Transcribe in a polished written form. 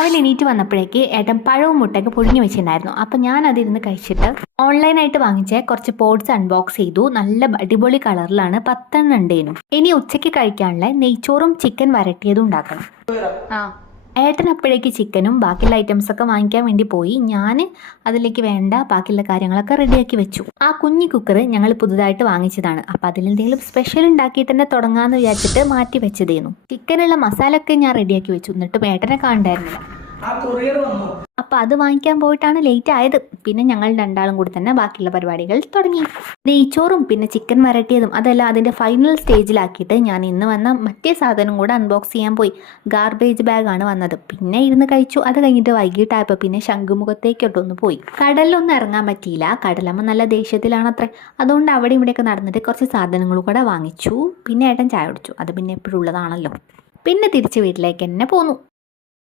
രാവിലെ എണീറ്റ് വന്നപ്പോഴേക്ക് ഏട്ടൻ പഴവും മുട്ടയൊക്കെ പുഴുങ്ങി വെച്ചിട്ടുണ്ടായിരുന്നു. അപ്പം ഞാൻ അതിരുന്ന് കഴിച്ചിട്ട് ഓൺലൈനായിട്ട് വാങ്ങിച്ച കുറച്ച് പോഡ്സ് അൺബോക്സ് ചെയ്തു. നല്ല അടിപൊളി കളറിലാണ്, 10 ഉണ്ടേനു. ഇനി ഉച്ചയ്ക്ക് കഴിക്കാനുള്ള നെയ്ച്ചോറും ചിക്കൻ വരട്ടിയതും ഉണ്ടാക്കണം. ഏട്ടൻ അപ്പോഴേക്ക് ചിക്കനും ബാക്കിയുള്ള ഐറ്റംസൊക്കെ വാങ്ങിക്കാൻ വേണ്ടി പോയി. ഞാൻ അതിലേക്ക് വേണ്ട ബാക്കിയുള്ള കാര്യങ്ങളൊക്കെ റെഡിയാക്കി വെച്ചു. ആ കുഞ്ഞി കുക്കർ ഞങ്ങൾ പുതുതായിട്ട് വാങ്ങിച്ചതാണ്. അപ്പം അതിലെന്തെങ്കിലും സ്പെഷ്യൽ ഉണ്ടാക്കിയിട്ട് തന്നെ തുടങ്ങാമെന്ന് വിചാരിച്ചിട്ട് മാറ്റി വെച്ചതേന്നു. ചിക്കനുള്ള മസാല ഒക്കെ ഞാൻ റെഡിയാക്കി വെച്ചു. എന്നിട്ടും ഏട്ടനെ കാണണ്ടായിരുന്നില്ല. അപ്പം അത് വാങ്ങിക്കാൻ പോയിട്ടാണ് ലേറ്റ് ആയത്. പിന്നെ ഞങ്ങൾ രണ്ടാളും കൂടി തന്നെ ബാക്കിയുള്ള പരിപാടികൾ തുടങ്ങി. നെയ്ച്ചോറും പിന്നെ ചിക്കൻ വരട്ടിയതും അതെല്ലാം അതിൻ്റെ ഫൈനൽ സ്റ്റേജിലാക്കിയിട്ട് ഞാൻ ഇന്ന് വന്ന മറ്റേ സാധനം കൂടെ അൺബോക്സ് ചെയ്യാൻ പോയി. ഗാർബേജ് ബാഗാണ് വന്നത്. പിന്നെ ഇരുന്ന് കഴിച്ചു. അത് കഴിഞ്ഞിട്ട് വൈകിട്ടായപ്പോൾ പിന്നെ ശംഖുമുഖത്തേക്കൊട്ടൊന്ന് പോയി. കടലിലൊന്നും ഇറങ്ങാൻ പറ്റിയില്ല. കടലമ്മ നല്ല ദേഷ്യത്തിലാണത്രേ. അതുകൊണ്ട് അവിടെ ഇവിടെയൊക്കെ നടന്നിട്ട് കുറച്ച് സാധനങ്ങൾ കൂടെ വാങ്ങിച്ചു. പിന്നെ ഏട്ടൻ ചായ കുടിച്ചു. അത് പിന്നെ എപ്പോഴും ഉള്ളതാണല്ലോ. പിന്നെ തിരിച്ച് വീട്ടിലേക്ക് തന്നെ പോന്നു.